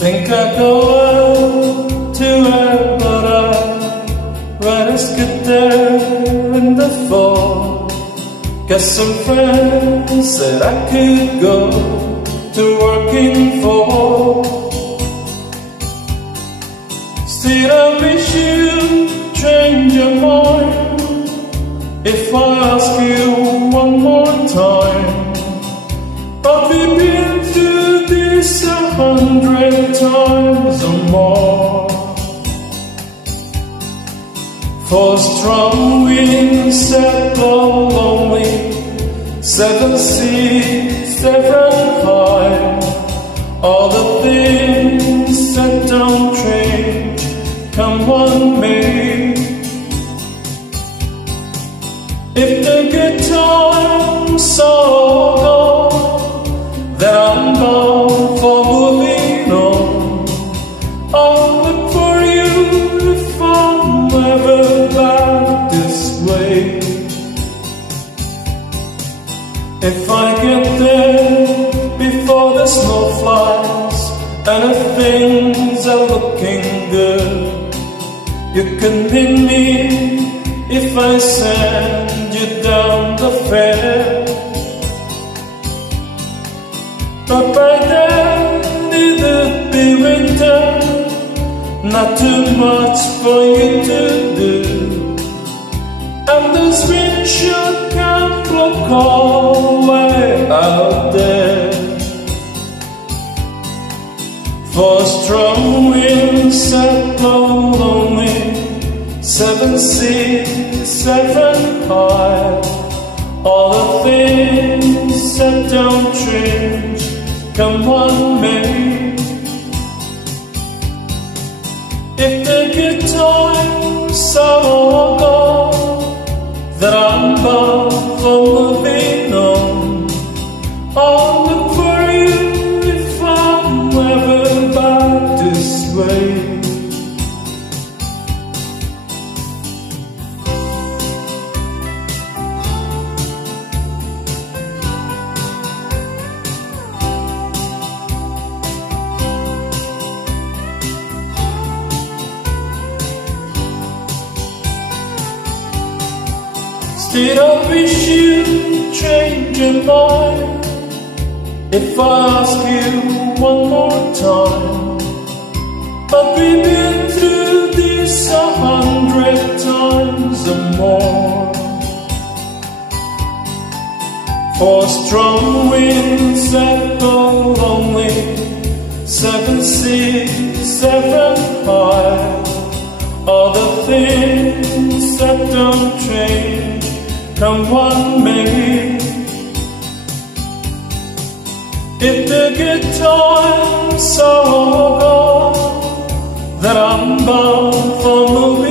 Think I go out to Alberta when it's good there in the fall. Got some friends that I could go to working for. Still I wish you'd change your mind if I ask you one more time. But we've been through this 100 times or more. Four strong winds that blow lonely, 7 seas, 7 high. All the things that don't change, come one may. If the good times are gone, then I'm bound for moving on. I'll look for you if I'm ever back this way. If I get there before the snow flies and if things are looking good, you can meet me if I send you down the fair. But by then it'll be winter, not too much for you to do, and the windshield can blow cold way out there. Four strong winds that blow lonely, 7 seas, 7 high. All the things that don't change, come one may. If the good times are all gone, then I'm bound for moving on. I'll look for you if I'm ever back this way. Still I wish you'd change your mind if I ask you one more time. But we've been through this 100 times or more. Four strong winds that blow lonely, 7 seas, 7 high. All the things that don't change, come one may. If the good times are all gone, then I'm bound for moving